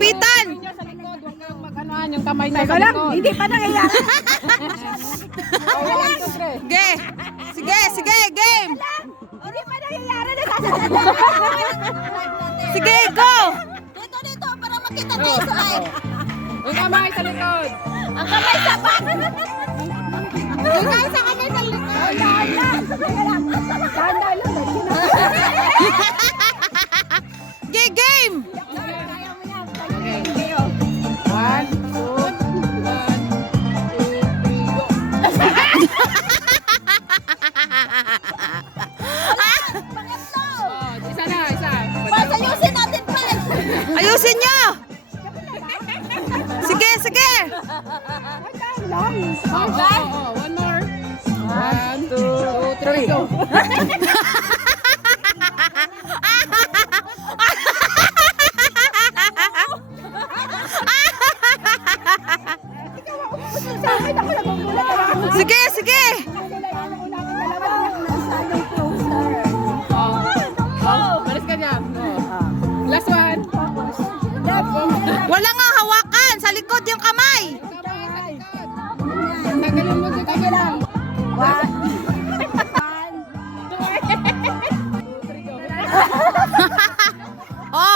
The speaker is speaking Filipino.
kapitan. Sa likod, huwag kang mag-anuhan yung kamay niya sa likod. Hindi pa nangyayari. Sige. Sige, sige, game. Hindi pa nangyayari na Sige, go. Dito, para makita tayo sa live. Yung kamay sa likod. Ang kamay sa back. Yung kamay sa kamay sa likod. Dahan-dahan. Sige, game. Kaya mo yan. Okay. 1, 2, 1, 2, 3, go. Pangatlo. Oh, isa na, isa. Pasayusin natin, friends. Ayusin nyo. Sige, sige. One more. 1, 2, 3, go. Sige, sige. Balis ka niya. Last one. Wala nga hawakan. Sa likod yung kamay. Tagalin mo dito. Tagalin. One. 2, 3, go.